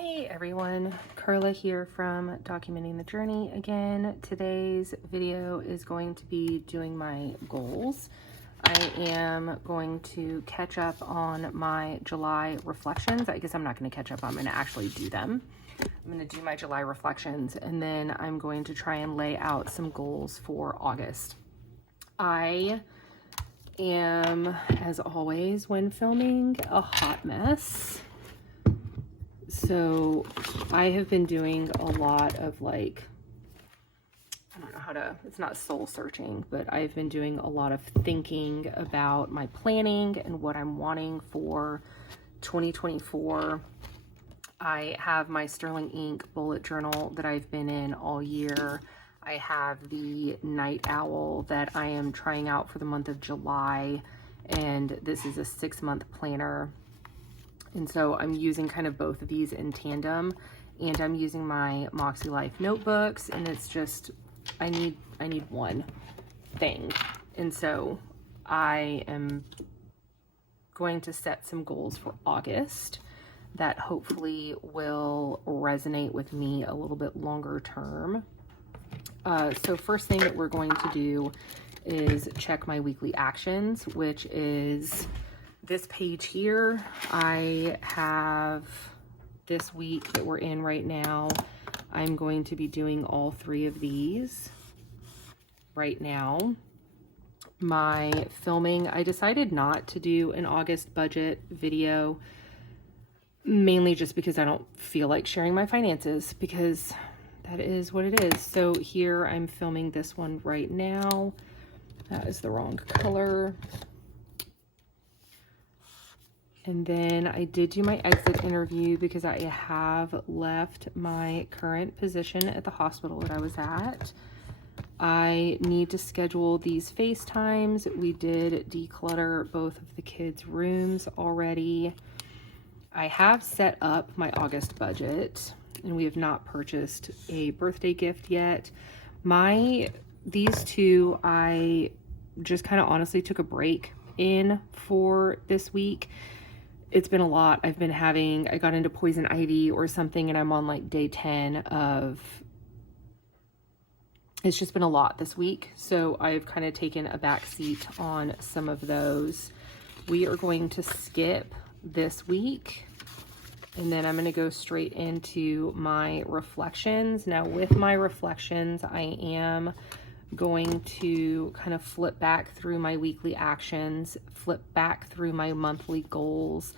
Hey everyone, Carla here from Documenting the Journey again. Today's video is going to be doing my goals. I am going to catch up on my July reflections. I guess I'm not going to catch up, I'm going to actually do them. I'm going to do my July reflections and then I'm going to try and lay out some goals for August. I am, as always when filming, a hot mess. So I have been doing a lot of like, I don't know how to, it's not soul searching, but I've been doing a lot of thinking about my planning and what I'm wanting for 2024. I have my Sterling ink bullet journal that I've been in all year. I have the Night Owl that I am trying out for the month of July, and this is a 6-month planner. And so I'm using kind of both of these in tandem, and I'm using my MakseLife notebooks, and it's just, I need one thing. And so I am going to set some goals for August that hopefully will resonate with me a little bit longer term. So first thing that we're going to do is check my weekly actions, which is this page here. I have this week that we're in right now. I'm going to be doing all 3 of these right now. My filming, I decided not to do an August budget video, mainly just because I don't feel like sharing my finances, because that is what it is. So here I'm filming this one right now. That is the wrong color. And then I did do my exit interview because I have left my current position at the hospital that I was at. I need to schedule these FaceTimes. We did declutter both of the kids' rooms already. I have set up my August budget, and we have not purchased a birthday gift yet. These 2, I just kind of honestly took a break in for this week. It's been a lot. I got into poison ivy or something, and I'm on like day 10 of, it's just been a lot this week. So I've kind of taken a back seat on some of those. We are going to skip this week, and then I'm going to go straight into my reflections. Now with my reflections, I am going to kind of flip back through my weekly actions, flip back through my monthly goals,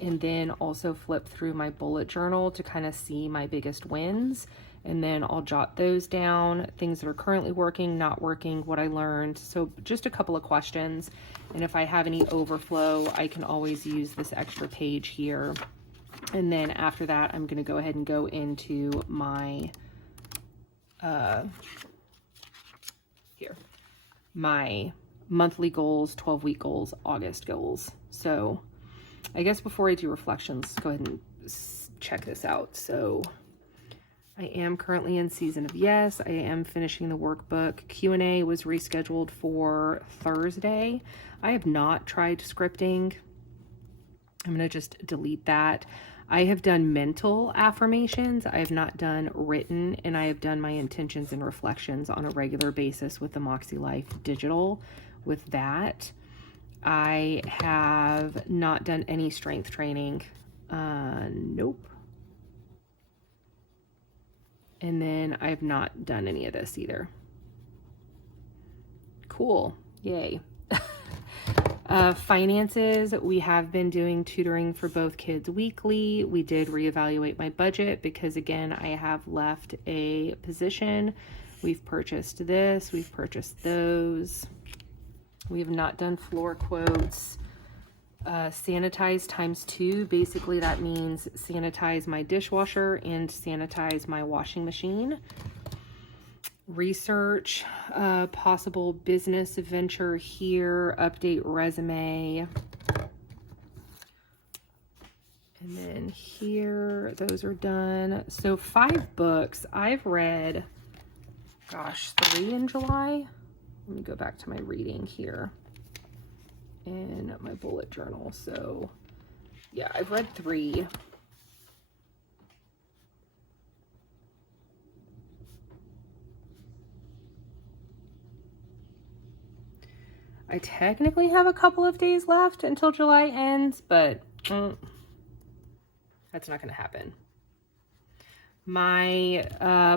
and then also flip through my bullet journal to kind of see my biggest wins. And then I'll jot those down, things that are currently working, not working, what I learned. So just a couple of questions. And if I have any overflow, I can always use this extra page here. And then after that, I'm going to go ahead and go into my my monthly goals, 12-week goals, August goals. So I guess before I do reflections, go ahead and check this out. So I am currently in season of yes. I am finishing the workbook. Q&A was rescheduled for Thursday. I have not tried scripting. I'm going to just delete that. I have done mental affirmations. I have not done written, and I have done my intentions and reflections on a regular basis with the MakseLife digital. With that, I have not done any strength training. Nope. And then I have not done any of this either. Cool. Yay. Finances, we have been doing tutoring for both kids weekly. We did reevaluate my budget because, again, I have left a position. We've purchased this, we've purchased those. We have not done floor quotes. Sanitize ×2, basically that means sanitize my dishwasher and sanitize my washing machine. Research, possible business venture here, update resume. And then here, those are done. So 5 books. I've read, gosh, 3 in July. Let me go back to my reading here in my bullet journal. So yeah, I've read 3. I technically have a couple of days left until July ends, but that's not going to happen. My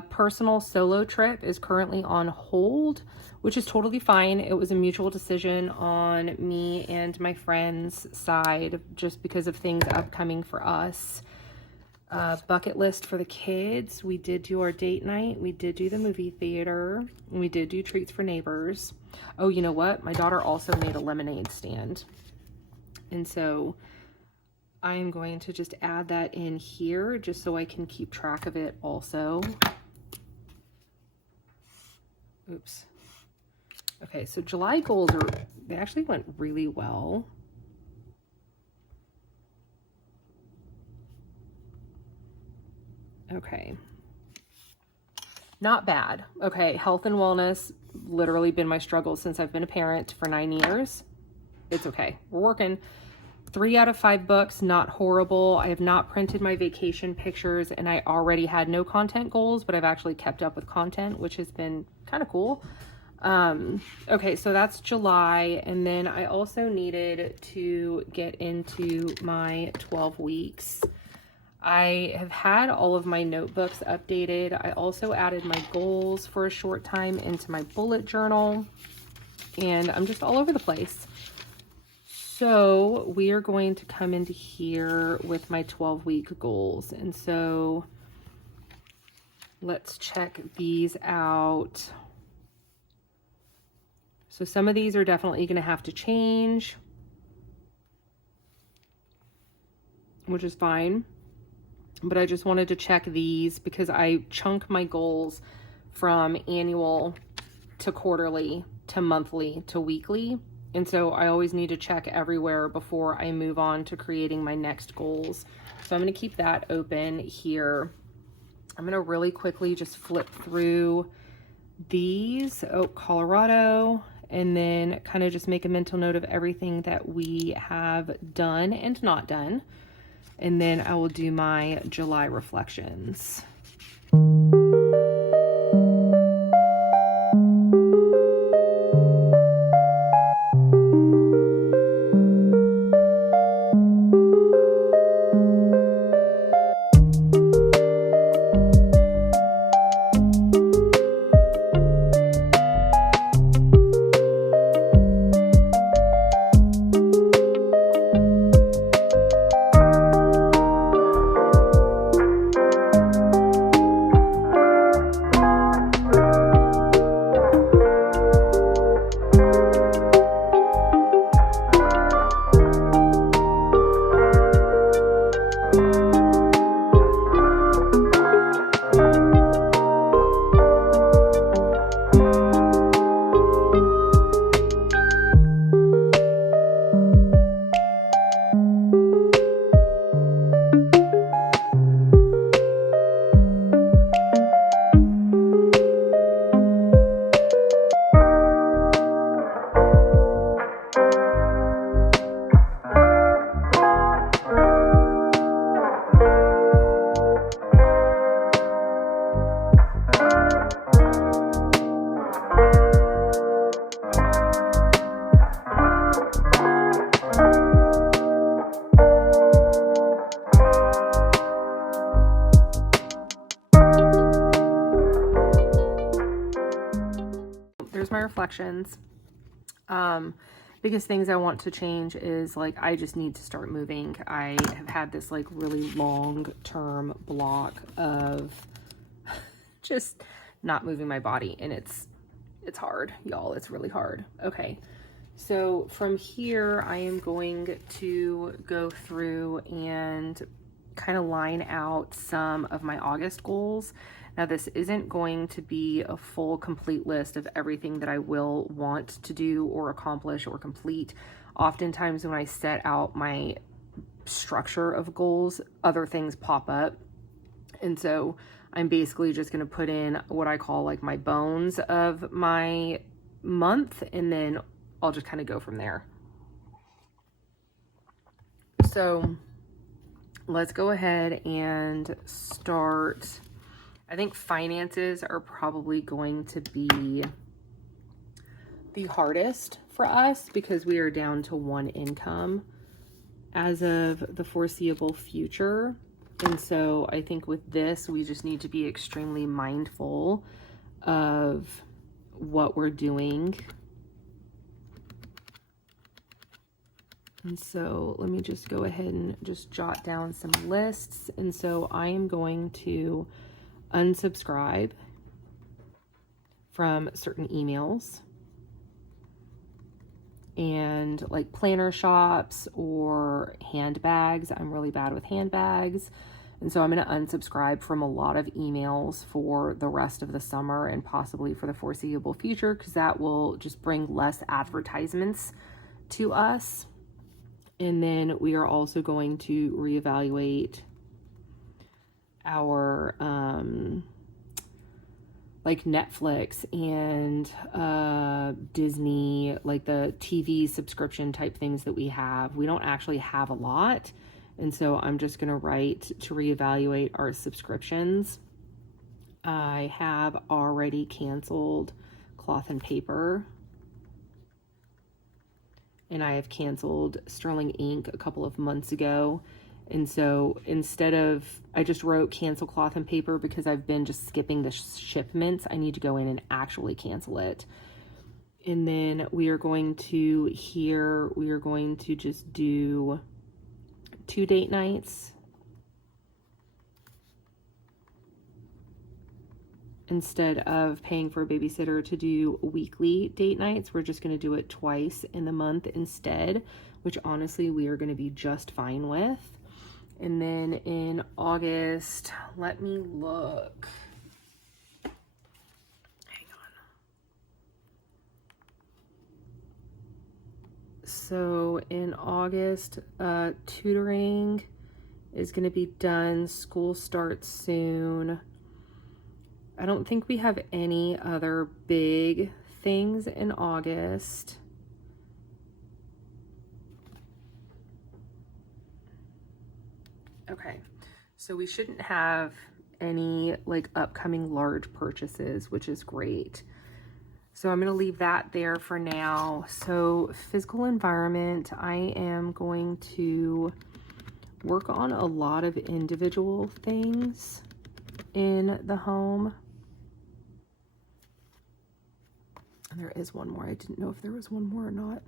personal solo trip is currently on hold, which is totally fine. It was a mutual decision on me and my friend's side just because of things upcoming for us. Bucket list for the kids. We did do our date night. We did do the movie theater. And we did do treats for neighbors. Oh, you know what? My daughter also made a lemonade stand. And so I am going to just add that in here just so I can keep track of it also. Oops. Okay, so July goals they actually went really well. Okay. Not bad. Okay, health and wellness, literally been my struggle since I've been a parent for 9 years. It's okay. We're working. 3 out of 5 books, not horrible. I have not printed my vacation pictures, and I already had no content goals, but I've actually kept up with content, which has been kind of cool. Okay, so that's July, and then I also needed to get into my 12 weeks. I have had all of my notebooks updated. I also added my goals for a short time into my bullet journal, and I'm just all over the place. So we are going to come into here with my 12-week goals. And so let's check these out. So some of these are definitely going to have to change, which is fine. But I just wanted to check these because I chunk my goals from annual to quarterly to monthly to weekly. And so I always need to check everywhere before I move on to creating my next goals. So I'm going to keep that open here. I'm going to really quickly just flip through these. Oh, Colorado. And then kind of just make a mental note of everything that we have done and not done. And then I will do my July reflections. My reflections. Biggest things I want to change is like I just need to start moving. I have had this like really long-term block of just not moving my body, and it's hard, y'all. It's really hard. Okay, so from here I am going to go through and kind of line out some of my August goals. Now, this isn't going to be a full, complete list of everything that I will want to do or accomplish or complete. Oftentimes, when I set out my structure of goals, other things pop up. And so I'm basically just going to put in what I call like my bones of my month, and then I'll just kind of go from there. So let's go ahead and start. I think finances are probably going to be the hardest for us because we are down to one income as of the foreseeable future. And so I think with this, we just need to be extremely mindful of what we're doing. And so let me just go ahead and just jot down some lists. And so I am going to unsubscribe from certain emails and like planner shops or handbags. I'm really bad with handbags. And so I'm going to unsubscribe from a lot of emails for the rest of the summer and possibly for the foreseeable future, because that will just bring less advertisements to us. And then we are also going to reevaluate our like Netflix and Disney, like the TV subscription type things that we have. We don't actually have a lot. And so I'm just going to write to reevaluate our subscriptions. I have already canceled Cloth and Paper. And I have canceled Sterling Ink a couple of months ago. And so instead of, I just wrote cancel Cloth and Paper because I've been just skipping the shipments. I need to go in and actually cancel it. And then we are going to just do 2 date nights instead of paying for a babysitter to do weekly date nights. We're just going to do it twice in the month instead, which honestly we are going to be just fine with. And then in August, let me look. Hang on. So in August, tutoring is going to be done. School starts soon. I don't think we have any other big things in August. Okay, so we shouldn't have any like upcoming large purchases, which is great. So I'm going to leave that there for now. So physical environment, I am going to work on a lot of individual things in the home. And there is one more. I didn't know if there was one more or not.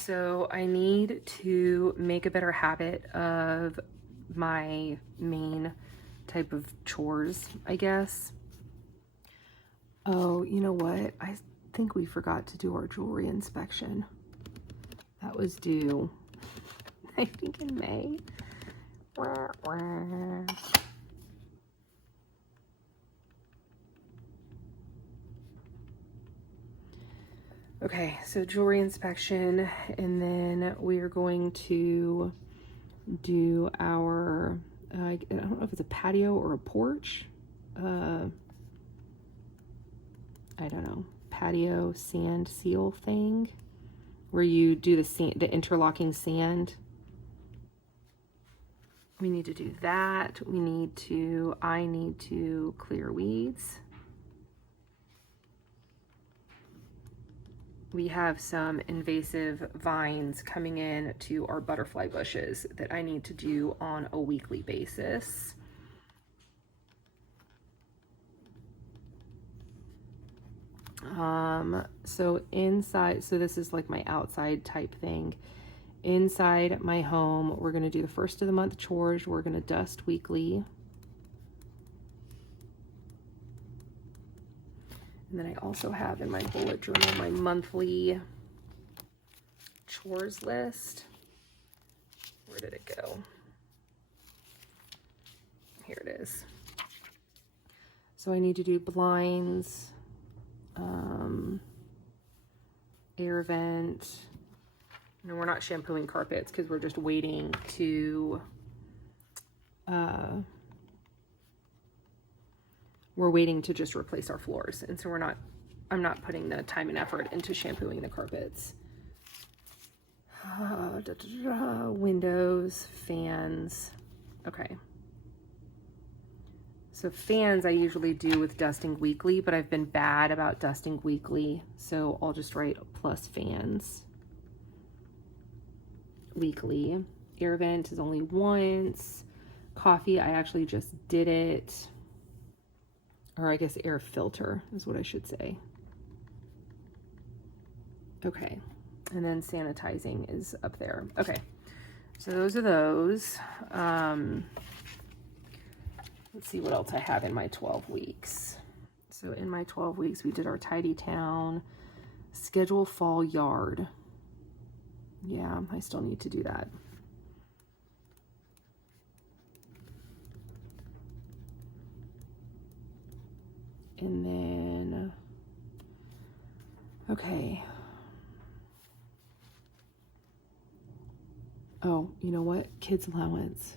So I need to make a better habit of my main type of chores, I guess. Oh, you know what? I think we forgot to do our jewelry inspection. That was due, I think, in May. Okay, so jewelry inspection, and then we are going to do our, I don't know if it's a patio or a porch. I don't know, patio sand seal thing, where you do the sand, the interlocking sand. We need to do that. I need to clear weeds. We have some invasive vines coming in to our butterfly bushes that I need to do on a weekly basis. So inside, so this is like my outside type thing. Inside my home, we're going to do the first of the month chores. We're going to dust weekly. And then I also have in my bullet journal my monthly chores list. Where did it go? Here it is. So I need to do blinds, air vent. And we're not shampooing carpets because we're just waiting to just replace our floors. And so I'm not putting the time and effort into shampooing the carpets. Windows, fans. Okay. So fans I usually do with dusting weekly, but I've been bad about dusting weekly. So I'll just write plus fans weekly. Air vent is only once. Coffee, I actually just did it. Or I guess air filter is what I should say. Okay. And then sanitizing is up there. Okay. So those are those. Let's see what else I have in my 12 weeks. So in my 12 weeks, we did our tidy town, schedule fall yard. Yeah, I still need to do that. And then, okay. Oh, you know what? Kids allowance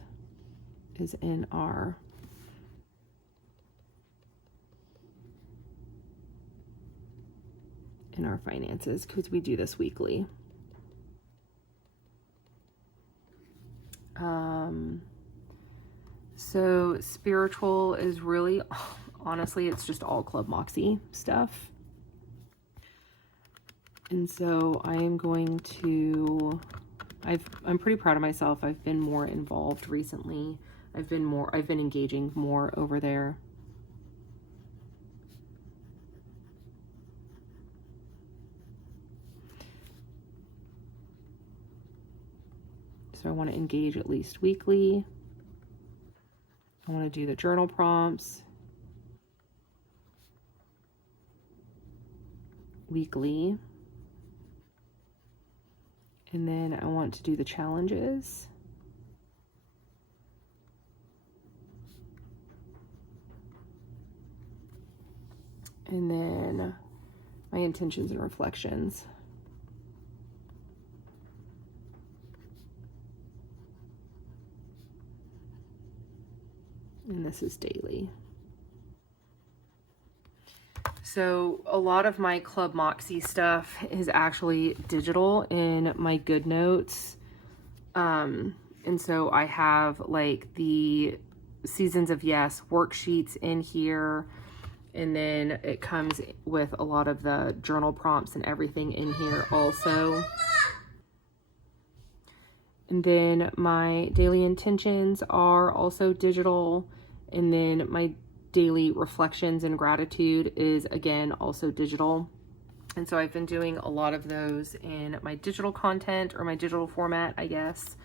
is in our finances because we do this weekly. So spiritual is really, honestly, it's just all ClubMakse stuff. And so I am going to, I'm pretty proud of myself. I've been more involved recently. I've been engaging more over there. So I want to engage at least weekly. I want to do the journal prompts weekly. And then I want to do the challenges. And then my intentions and reflections. And this is daily. So a lot of my ClubMakse stuff is actually digital in my GoodNotes. And so I have like the Seasons of Yes worksheets in here. And then it comes with a lot of the journal prompts and everything in here also. And then my daily intentions are also digital. And then my daily reflections and gratitude is again also digital. And so I've been doing a lot of those in my digital content or my digital format, I guess.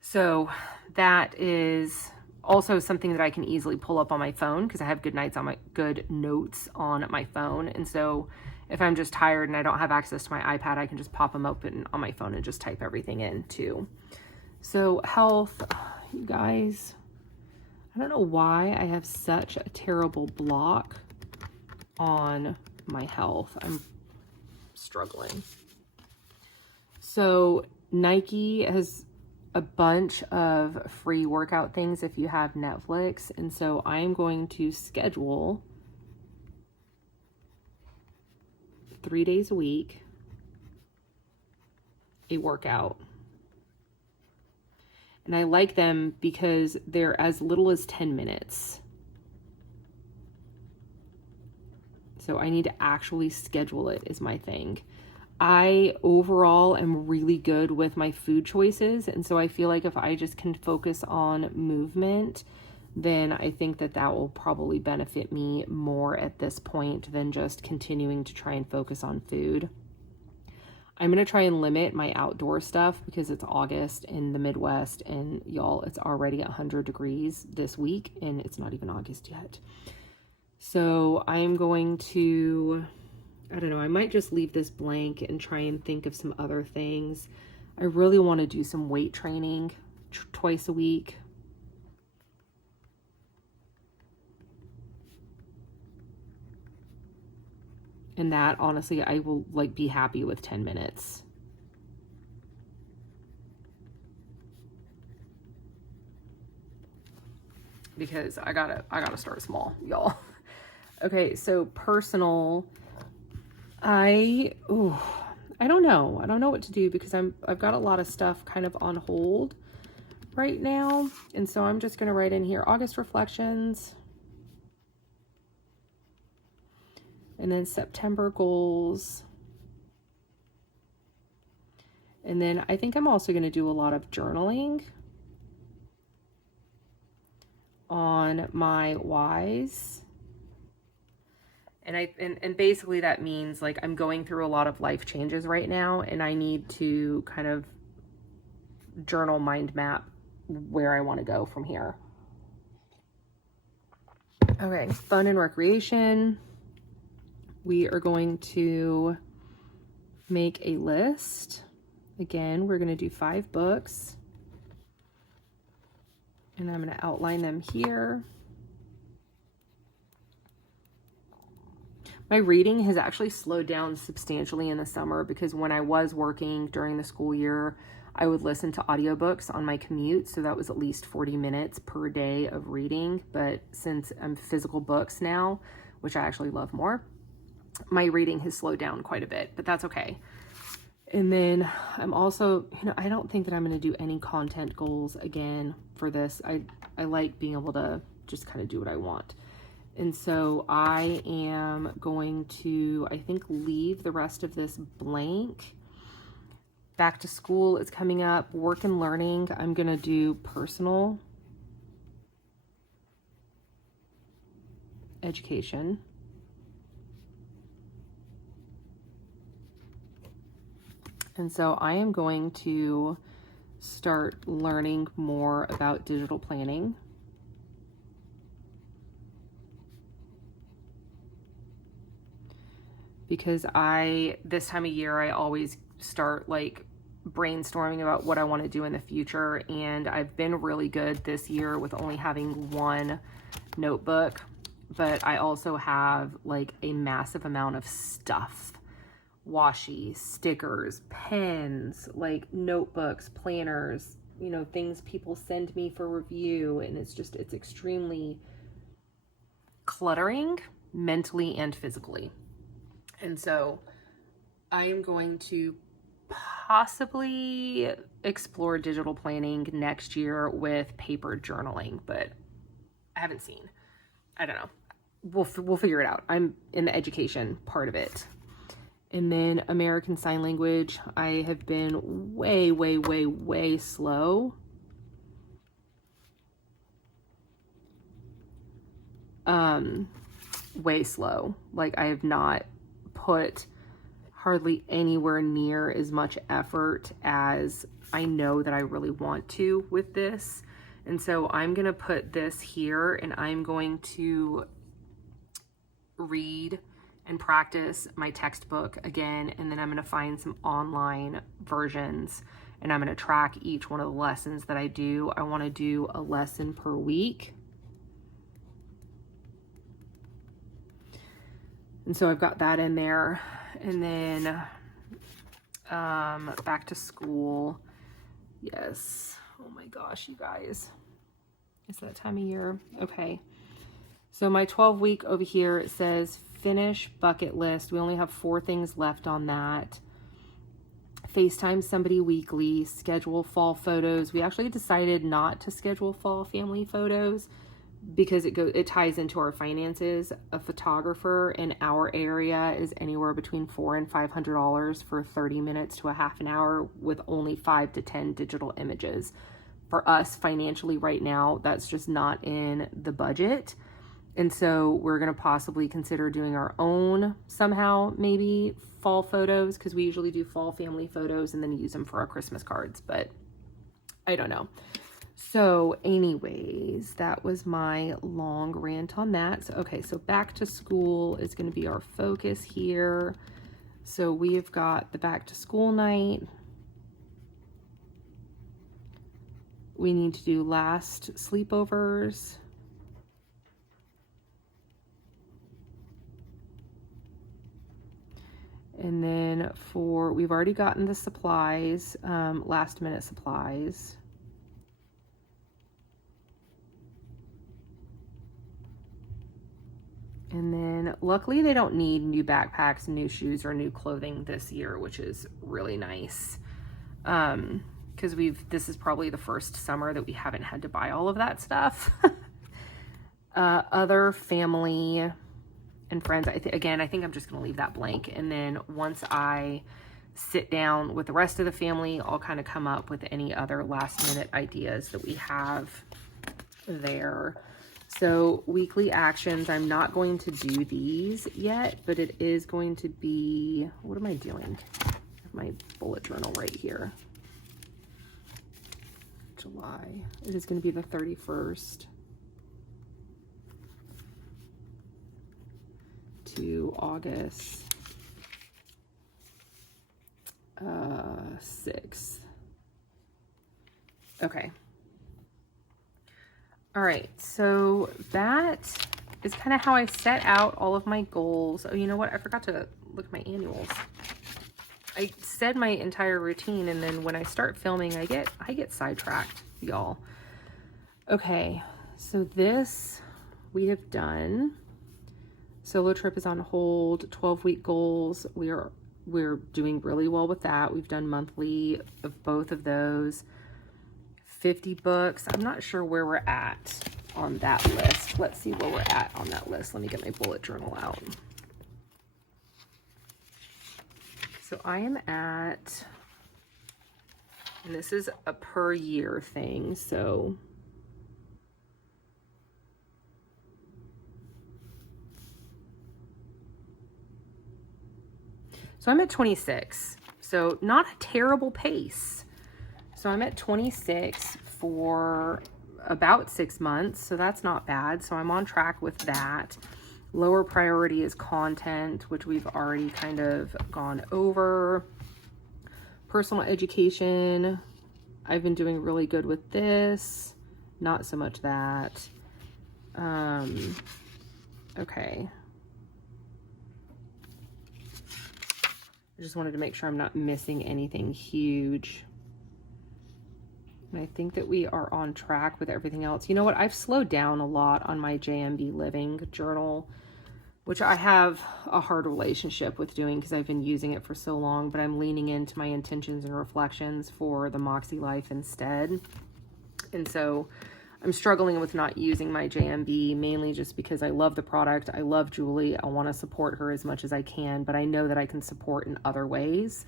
So that is also something that I can easily pull up on my phone because I have good notes on my phone. And so if I'm just tired and I don't have access to my iPad, I can just pop them open on my phone and just type everything in too. So health, you guys, I don't know why I have such a terrible block on my health. I'm struggling. So Nike has a bunch of free workout things if you have Netflix. And so I'm going to schedule 3 days a week a workout. And I like them because they're as little as 10 minutes. So I need to actually schedule it is my thing. I overall am really good with my food choices. And so I feel like if I just can focus on movement, then I think that that will probably benefit me more at this point than just continuing to try and focus on food. I'm going to try and limit my outdoor stuff because it's August in the Midwest and y'all, it's already 100 degrees this week and it's not even August yet. So I'm going to, I don't know, I might just leave this blank and try and think of some other things. I really want to do some weight training twice a week. And that, honestly, I will like be happy with 10 minutes. Because I gotta start small, y'all. Okay, so personal, I don't know. I don't know what to do because I've got a lot of stuff kind of on hold right now. And so I'm just gonna write in here August reflections. And then September goals. And then I think I'm also going to do a lot of journaling on my whys. And basically that means like I'm going through a lot of life changes right now, and I need to kind of journal mind map where I want to go from here. Okay, fun and recreation. We are going to make a list. Again, we're going to do 5 books. And I'm going to outline them here. My reading has actually slowed down substantially in the summer because when I was working during the school year, I would listen to audiobooks on my commute. So that was at least 40 minutes per day of reading. But since I'm physical books now, which I actually love more, my reading has slowed down quite a bit, but that's okay. And then I'm also, I don't think that I'm going to do any content goals again for this. I like being able to just kind of do what I want. And so I am going to, I think, leave the rest of this blank. Back to school is coming up. Work and learning, I'm going to do personal education. And so I am going to start learning more about digital planning. Because this time of year, I always start like brainstorming about what I want to do in the future. And I've been really good this year with only having 1 notebook, but I also have like a massive amount of stuff. Washi, stickers, pens, like notebooks, planners, things people send me for review. And it's extremely cluttering mentally and physically. And so I am going to possibly explore digital planning next year with paper journaling, but I haven't seen. I don't know. We'll figure it out. I'm in the education part of it. And then American Sign Language, I have been way, way, way, way slow. Way slow. Like I have not put hardly anywhere near as much effort as I know that I really want to with this. And so I'm going to put this here and I'm going to read and practice my textbook again. And then I'm going to find some online versions and I'm going to track each one of the lessons that I do. I want to do a lesson per week. And so I've got that in there. And then back to school. Yes. Oh my gosh, you guys. It's that time of year. Okay. So my 12-week over here, it says finish bucket list. We only have 4 things left on that. FaceTime somebody weekly, schedule fall photos. We actually decided not to schedule fall family photos because it ties into our finances. A photographer in our area is anywhere between $400 and $500 for 30 minutes to a half an hour with only 5 to 10 digital images. For us financially right now, that's just not in the budget. And so we're going to possibly consider doing our own somehow, maybe fall photos, because we usually do fall family photos and then use them for our Christmas cards, but I don't know. So anyways, that was my long rant on that. So, okay, so back to school is going to be our focus here. So we've got the back to school night. We need to do last sleepovers. And then we've already gotten the supplies, last minute supplies. And then luckily they don't need new backpacks, new shoes, or new clothing this year, which is really nice. Because this is probably the first summer that we haven't had to buy all of that stuff. Other family and friends. Again, I think I'm just going to leave that blank. And then once I sit down with the rest of the family, I'll kind of come up with any other last minute ideas that we have there. So weekly actions, I'm not going to do these yet, but it is going to be, what am I doing? I have my bullet journal right here. July. It is going to be the 31st to August 6th. Okay. All right, so that is kind of how I set out all of my goals. Oh, you know what? I forgot to look at my annuals. I said my entire routine, and then when I start filming, I get sidetracked, y'all. Okay, so this we have done. Solo trip is on hold. 12-week goals. We're doing really well with that. We've done monthly of both of those. 50 books. I'm not sure where we're at on that list. Let's see where we're at on that list. Let me get my bullet journal out. So I am at, and this is a per year thing, so I'm at 26. So not a terrible pace. So I'm at 26 for about 6 months, so that's not bad. So I'm on track with that. Lower priority is content, which we've already kind of gone over. Personal education, I've been doing really good with this. Not so much that. Okay. I just wanted to make sure I'm not missing anything huge. And I think that we are on track with everything else. You know what? I've slowed down a lot on my JMB Living journal, which I have a hard relationship with doing because I've been using it for so long, but I'm leaning into my intentions and reflections for the MakseLife instead. And so I'm struggling with not using my JMB, mainly just because I love the product. I love Julie. I want to support her as much as I can, but I know that I can support in other ways.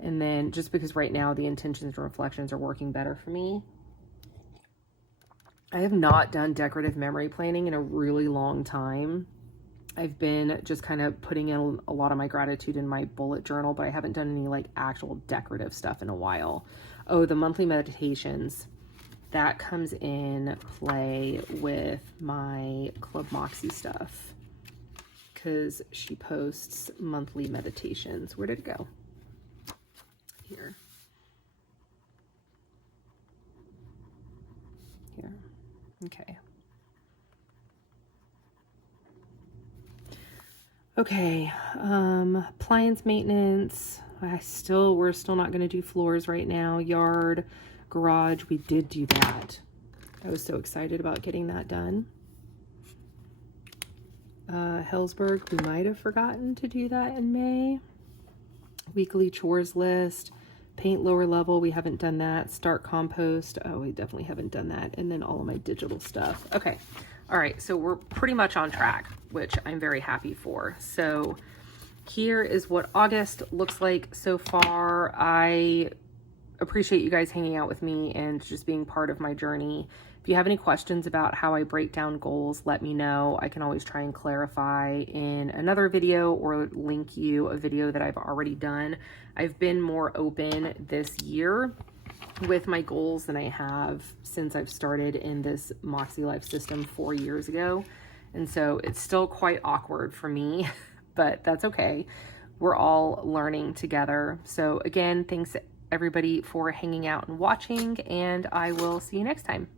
And then just because right now the intentions and reflections are working better for me. I have not done decorative memory planning in a really long time. I've been just kind of putting in a lot of my gratitude in my bullet journal, but I haven't done any like actual decorative stuff in a while. Oh, the monthly meditations. That comes in play with my ClubMakse stuff because she posts monthly meditations. Where did it go? Here. Okay. Okay. Appliance maintenance. We're still not going to do floors right now. Yard, garage, we did do that. I was so excited about getting that done. Hellsberg, we might have forgotten to do that in May. Weekly chores list, paint lower level, we haven't done that. Start compost, oh, we definitely haven't done that. And then all of my digital stuff. Okay, all right, so we're pretty much on track, which I'm very happy for. So here is what August looks like so far. I appreciate you guys hanging out with me and just being part of my journey. If you have any questions about how I break down goals, let me know. I can always try and clarify in another video or link you a video that I've already done. I've been more open this year with my goals than I have since I've started in this MakseLife system 4 years ago. And so it's still quite awkward for me, but that's okay. We're all learning together. So again, thanks everybody for hanging out and watching, and I will see you next time.